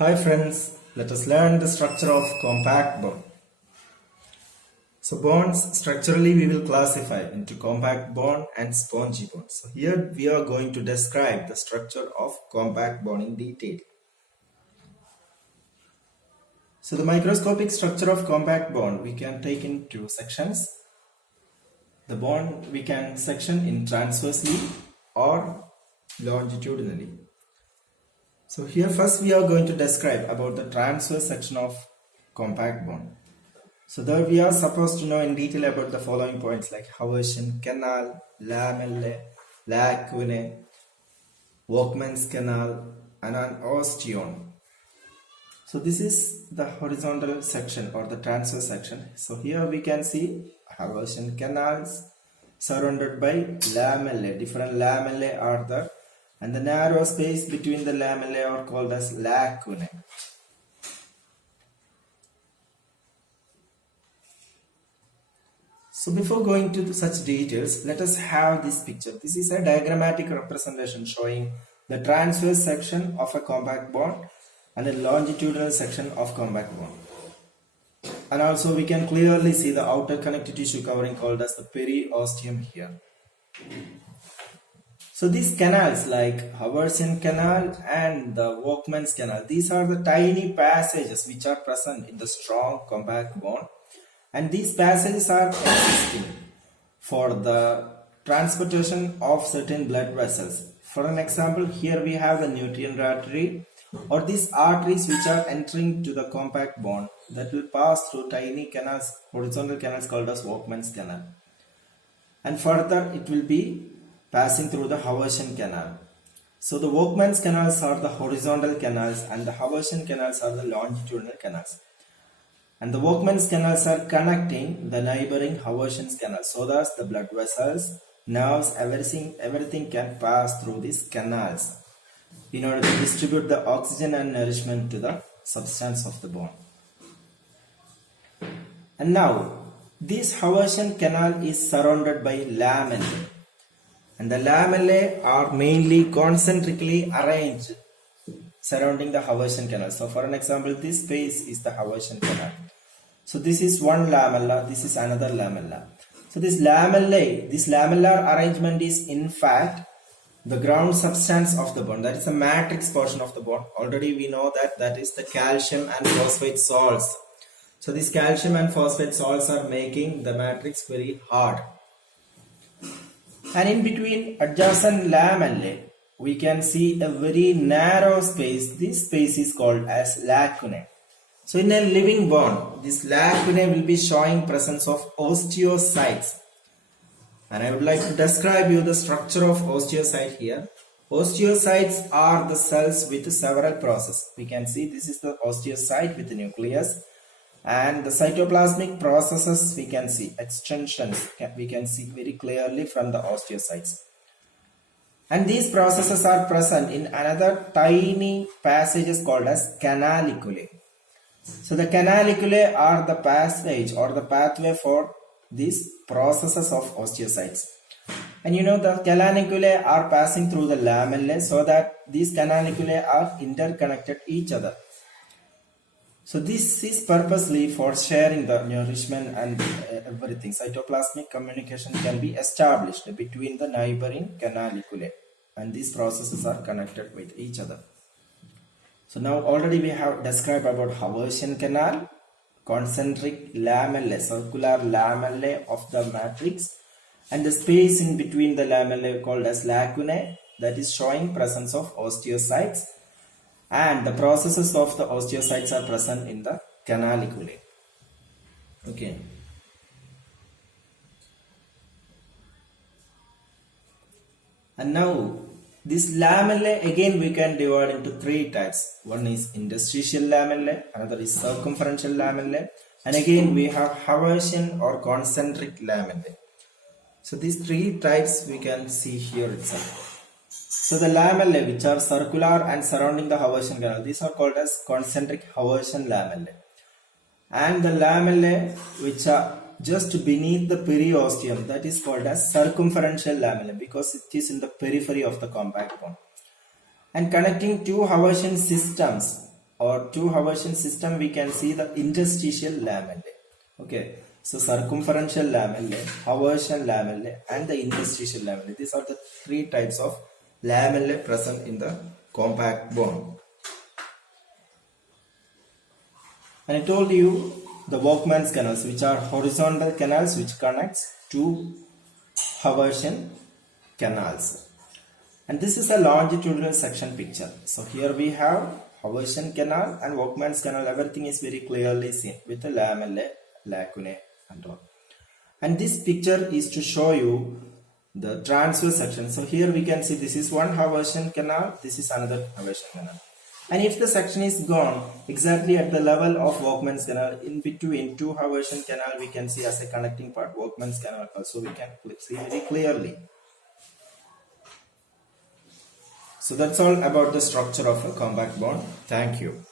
Hi friends, let us learn the structure of compact bond. So bonds structurally we will classify into compact bond and spongy bond. So here we are going to describe the structure of compact bond in detail. So the microscopic structure of compact bond we can take in two sections. The bond we can section in transversely or longitudinally. So here first we are going to describe about the transverse section of compact bond. So there we are supposed to know in detail about the following points like Haversian canal, lamellae, lacunae, Workman's canal and an osteon. So this is the horizontal section or the transverse section. So here we can see Haversian canals surrounded by lamellae. Different lamellae are there and the narrow space between the lamellae are called as lacunae. So before going to such details, let us have this picture. This is a diagrammatic representation showing the transverse section of a compact bond and the longitudinal section of compact bond. And also we can clearly see the outer connective tissue covering called as the periosteum here. So these canals like Haversian canal and the Workman's canal, these are the tiny passages which are present in the strong compact bond. And these passages are existing for the transportation of certain blood vessels. For an example, here we have the nutrient artery or these arteries which are entering to the compact bond that will pass through tiny canals, horizontal canals called as Workman's canal. And further it will be passing through the Haversian canal. So the Workman's canals are the horizontal canals and the Haversian canals are the longitudinal canals. And the Workman's canals are connecting the neighboring Haversian canals so that the blood vessels, nerves, everything can pass through these canals in order to distribute the oxygen and nourishment to the substance of the bone. And now, this Haversian canal is surrounded by lamellae. And the lamellae are mainly concentrically arranged surrounding the Haversian canal. So for an example, this space is the Haversian canal. So this is one lamella, this is another lamella. So this lamellar arrangement is in fact the ground substance of the bone. That is the matrix portion of the bone. Already we know that is the calcium and phosphate salts. So these calcium and phosphate salts are making the matrix very hard. And in between adjacent lamellae, we can see a very narrow space. This space is called as lacunae. So in a living bone, this lacunae will be showing presence of osteocytes. And I would like to describe you the structure of osteocyte here. Osteocytes are the cells with several processes. We can see this is the osteocyte with the nucleus. And the cytoplasmic processes we can see, extensions we can see very clearly from the osteocytes. And these processes are present in another tiny passages called as canaliculae. So the canaliculae are the passage or the pathway for these processes of osteocytes. And you know the canaliculae are passing through the lamellae so that these canaliculae are interconnected each other. So this is purposely for sharing the nourishment and everything. Cytoplasmic communication can be established between the neighboring canaliculae. And these processes are connected with each other. So now already we have described about Haversian canal, concentric lamellae, circular lamellae of the matrix, and the space in between the lamellae called as lacunae, that is showing presence of osteocytes, and the processes of the osteocytes are present in the canaliculae. Okay. And now this lamellae again we can divide into three types. One is interstitial lamellae, another is circumferential lamellae, and again we have Haversian or concentric lamellae. So these three types we can see here itself. So the lamellae which are circular and surrounding the Haversian canal, these are called as concentric Haversian lamellae. And the lamellae which are just beneath the periosteum, that is called as circumferential lamellae because it is in the periphery of the compact bone. And connecting two Haversian systems or two Haversian system, we can see the interstitial lamellae. Okay, so circumferential lamellae, Haversian lamellae, and the interstitial lamellae. These are the three types of lamellae present in the compact bone. And I told you the Volkmann's canals, which are horizontal canals which connects two Haversian canals. And this is a longitudinal section picture. So here we have Haversian canal and Volkmann's canal. Everything is very clearly seen with the lamellae, lacunae and all. And this picture is to show you the transverse section. So here we can see this is one Haversian canal, this is another Haversian canal. And if the section is gone exactly at the level of Volkmann's canal, in between two Haversian canal, we can see as a connecting part Volkmann's canal also we can see very clearly. So that's all about the structure of a compact bone. Thank you.